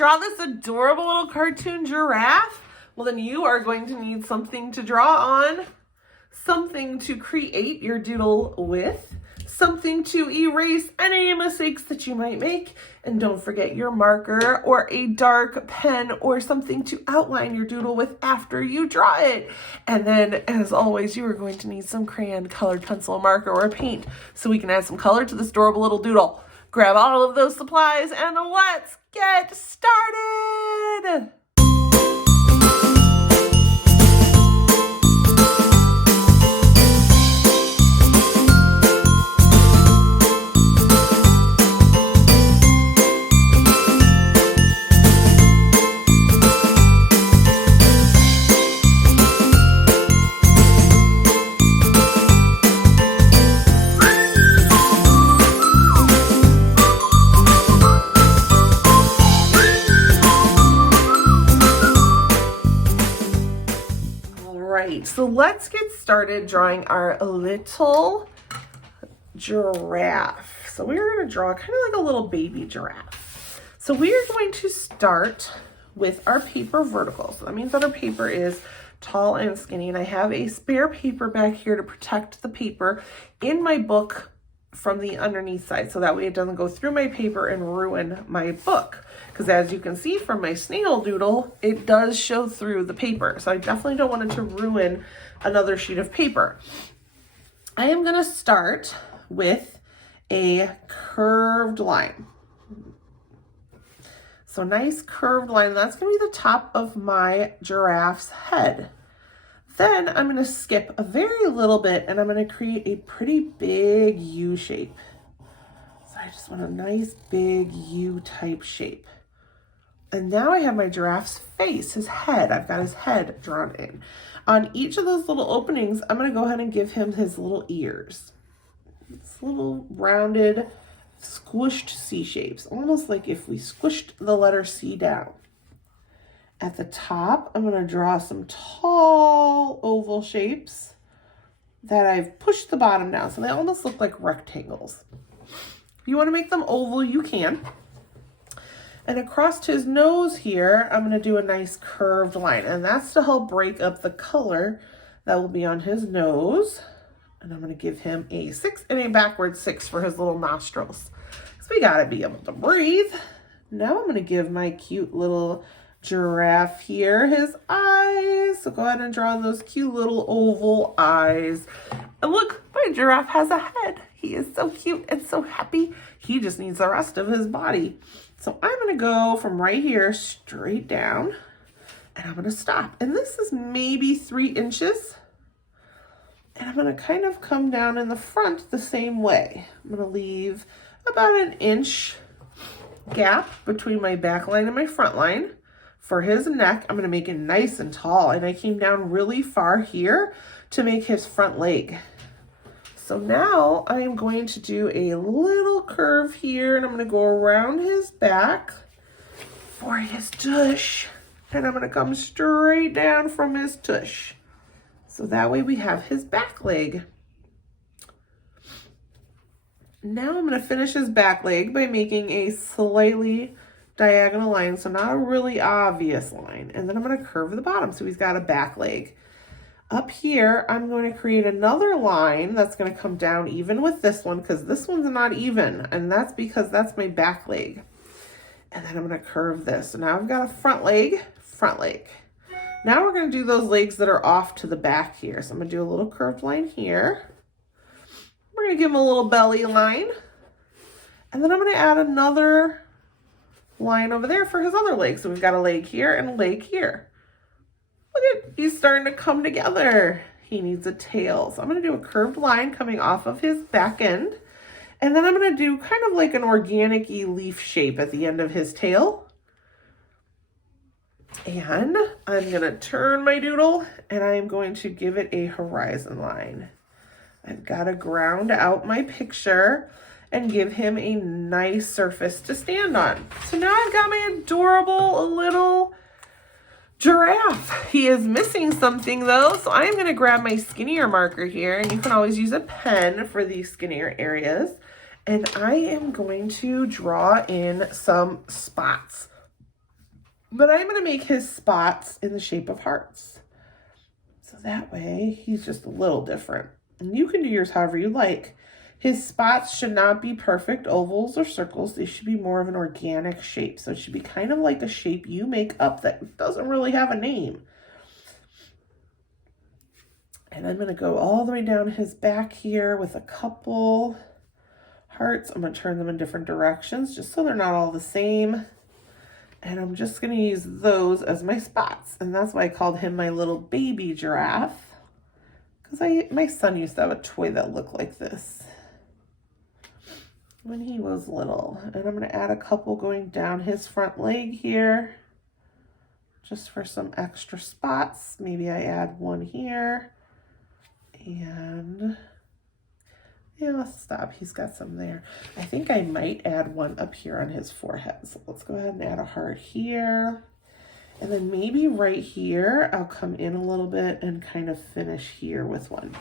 draw this adorable little cartoon giraffe? Well, then you are going to need something to draw on, something to create your doodle with, something to erase any mistakes that you might make, and don't forget your marker or a dark pen or something to outline your doodle with after you draw it. And then, as always, you are going to need some crayon, colored pencil, marker, or paint so we can add some color to this adorable little doodle. Grab all of those supplies and let's get started! So let's get started drawing our little giraffe. So we're going to draw kind of like a little baby giraffe. So we are going to start with our paper vertical. So that means that our paper is tall and skinny, and I have a spare paper back here to protect the paper in my book from the underneath side, so that way it doesn't go through my paper and ruin my book. Because as you can see from my snail doodle, it does show through the paper. So I definitely don't want it to ruin another sheet of paper. I am going to start with a curved line. So nice curved line. That's going to be the top of my giraffe's head. Then I'm going to skip a very little bit and I'm going to create a pretty big U shape. So I just want a nice big U type shape. And now I have my giraffe's face, his head. I've got his head drawn in. On each of those little openings, I'm going to go ahead and give him his little ears. It's little rounded, squished C shapes, almost like if we squished the letter C down. At the top, I'm going to draw some tall oval shapes that I've pushed the bottom down, so they almost look like rectangles. If you want to make them oval, you can. And across his nose here, I'm going to do a nice curved line, and that's to help break up the color that will be on his nose. And I'm going to give him a 6 and a backward 6 for his little nostrils. So we got to be able to breathe. Now I'm going to give my cute little giraffe here his eyes. So go ahead and draw those cute little oval eyes. And look, my giraffe has a head. He is so cute and so happy. He just needs the rest of his body. So I'm going to go from right here straight down and I'm going to stop. And this is maybe 3 inches. And I'm going to kind of come down in the front the same way. I'm going to leave about an inch gap between my back line and my front line. For his neck, I'm going to make it nice and tall. And I came down really far here to make his front leg. So now I am going to do a little curve here and I'm going to go around his back for his tush. And I'm going to come straight down from his tush. So that way we have his back leg. Now I'm going to finish his back leg by making a slightly diagonal line, so not a really obvious line. And then I'm going to curve the bottom so he's got a back leg. Up here, I'm going to create another line that's going to come down even with this one because this one's not even, and that's because that's my back leg. And then I'm going to curve this. So now I've got a front leg, front leg. Now we're going to do those legs that are off to the back here. So I'm going to do a little curved line here. We're going to give him a little belly line. And then I'm going to add another line over there for his other leg. So we've got a leg here and a leg here. Look at, he's starting to come together. He needs a tail. So I'm going to do a curved line coming off of his back end. And then I'm going to do kind of like an organic-y leaf shape at the end of his tail. And I'm going to turn my doodle and I'm going to give it a horizon line. I've got to ground out my picture and give him a nice surface to stand on. So now I've got my adorable little giraffe. He is missing something though, so I'm going to grab my skinnier marker here, and you can always use a pen for these skinnier areas. And I am going to draw in some spots. But I'm gonna make his spots in the shape of hearts. So that way he's just a little different. And you can do yours however you like. His spots should not be perfect ovals or circles. They should be more of an organic shape. So it should be kind of like a shape you make up that doesn't really have a name. And I'm going to go all the way down his back here with a couple hearts. I'm going to turn them in different directions just so they're not all the same. And I'm just going to use those as my spots. And that's why I called him my little baby giraffe. Because my son used to have a toy that looked like this when he was little. And I'm going to add a couple going down his front leg here just for some extra spots. Maybe I add one here. And yeah, let's stop. He's got some there. I think I might add one up here on his forehead. So let's go ahead and add a heart here. And then maybe right here, I'll come in a little bit and kind of finish here with one.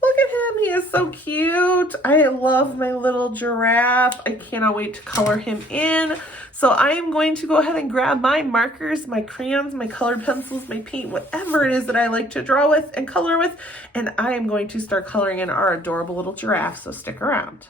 Look at him, he is so cute. I love my little giraffe. I cannot wait to color him in. So I am going to go ahead and grab my markers, my crayons, my colored pencils, my paint, whatever it is that I like to draw with and color with. And I am going to start coloring in our adorable little giraffe, so stick around.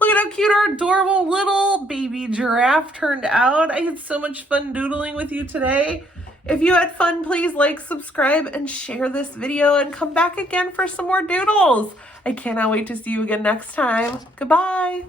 Look at how cute our adorable little baby giraffe turned out. I had so much fun doodling with you today. If you had fun, please like, subscribe, and share this video and come back again for some more doodles. I cannot wait to see you again next time. Goodbye.